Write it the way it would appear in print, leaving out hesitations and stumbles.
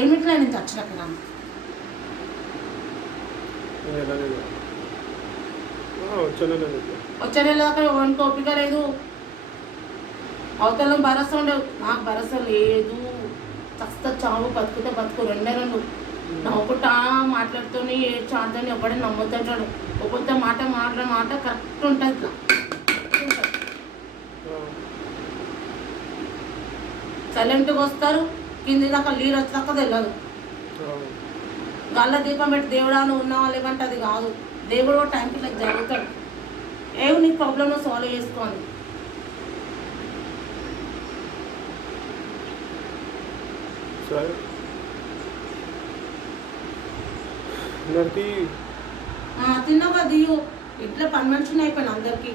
ఏమిట్లా నేను చచ్చినట్టుగా వచ్చే నెల దాకా ఎవరికి ఓపిక లేదు. అవతల భరోసా ఉండవు, నాకు భరోసా లేదు. చస్త చావు, బతుకుతే బతుకు, రెండే రెండు. నవ్వుకుంటా మాట్లాడుతూనే ఏడ్చాడుతూనే ఎవడని నమ్మొద్దంటాడు. ఒక్కొక్క మాట మాట కరెక్ట్ ఉంటుంది. ఇట్లా సైలెంట్గా వస్తారు, కింది దాకా నీళ్ళు వచ్చాక తెలియదు. గల్ల దీపం పెట్టి దేవుడా నువ్వు ఉన్నావా లేవంటే అది కాదు. దేవుడు టైంకి ఇలా జరుగుతాడు. ఏమి నీ ప్రాబ్లమ్ సాల్వ్ చేసుకోవాలి. తిన్నావు కదా దియ్యు. ఇంట్లో పని మనిషిని అయిపోయాను అందరికీ.